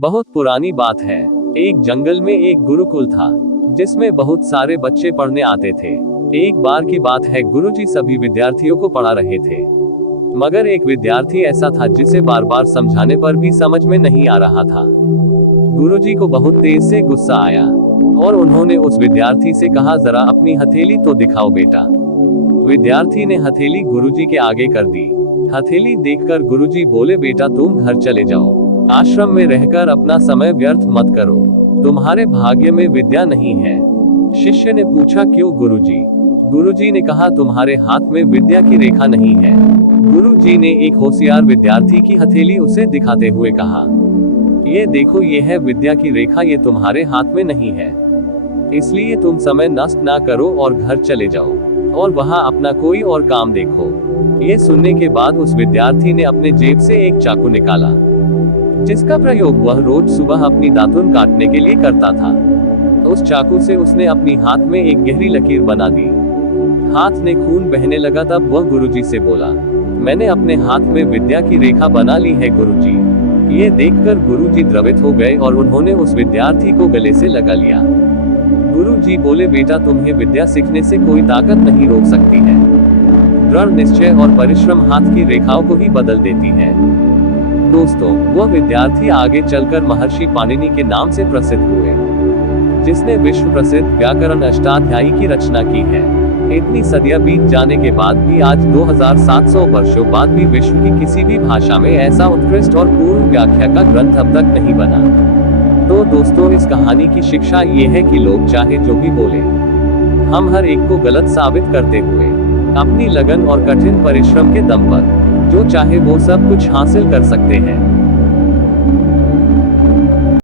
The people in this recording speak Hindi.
बहुत पुरानी बात है। एक जंगल में एक गुरुकुल था, जिसमें बहुत सारे बच्चे पढ़ने आते थे। एक बार की बात है, गुरुजी सभी विद्यार्थियों को पढ़ा रहे थे, मगर एक विद्यार्थी ऐसा था जिसे बार बार समझाने पर भी समझ में नहीं आ रहा था। गुरुजी को बहुत तेज से गुस्सा आया और उन्होंने उस विद्यार्थी से कहा, जरा अपनी हथेली तो दिखाओ बेटा। विद्यार्थी ने हथेली गुरुजी के आगे कर दी। हथेली देखकर गुरुजी बोले, बेटा तुम घर चले जाओ, आश्रम में रहकर अपना समय व्यर्थ मत करो, तुम्हारे भाग्य में विद्या नहीं है। शिष्य ने पूछा, क्यों गुरुजी? गुरुजी ने कहा, तुम्हारे हाथ में विद्या की रेखा नहीं है। गुरुजी ने एक होशियार विद्यार्थी की हथेली उसे दिखाते हुए कहा, ये देखो, ये है विद्या की रेखा, ये तुम्हारे हाथ में नहीं है, इसलिए तुम समय नष्ट ना करो और घर चले जाओ और वहां अपना कोई और काम देखो। ये सुनने के बाद उस विद्यार्थी ने अपने जेब से एक चाकू निकाला, जिसका प्रयोग वह रोज सुबह अपनी दातुन काटने के लिए करता था। उस चाकू से उसने अपनी हाथ में एक गहरी लकीर बना दी। हाथ में खून बहने लगा। तब वह गुरुजी से बोला, मैंने अपने हाथ में विद्या की रेखा बना ली है गुरुजी। ये देखकर गुरुजी द्रवित हो गए और उन्होंने उस विद्यार्थी को गले से लगा लिया। गुरुजी बोले, बेटा तुम्हें विद्या सीखने से कोई ताकत नहीं रोक सकती है। दृढ़ निश्चय और परिश्रम हाथ की रेखाओं को ही बदल देती है। दोस्तों, वह विद्यार्थी आगे चलकर महर्षि पाणिनि के नाम से प्रसिद्ध हुए, जिसने विश्व प्रसिद्ध व्याकरण अष्टाध्यायी की रचना की है। इतनी सदियां बीत जाने के बाद भी आज 2700 वर्षों बाद भी विश्व की किसी भी भाषा में ऐसा उत्कृष्ट और पूर्ण व्याख्या का ग्रंथ अब तक नहीं बना। तो दोस्तों, इस कहानी की शिक्षा ये है कि लोग चाहे जो भी बोले, हम हर एक को गलत साबित करते हुए अपनी लगन और कठिन परिश्रम के दम पर जो चाहे वो सब कुछ हासिल कर सकते हैं।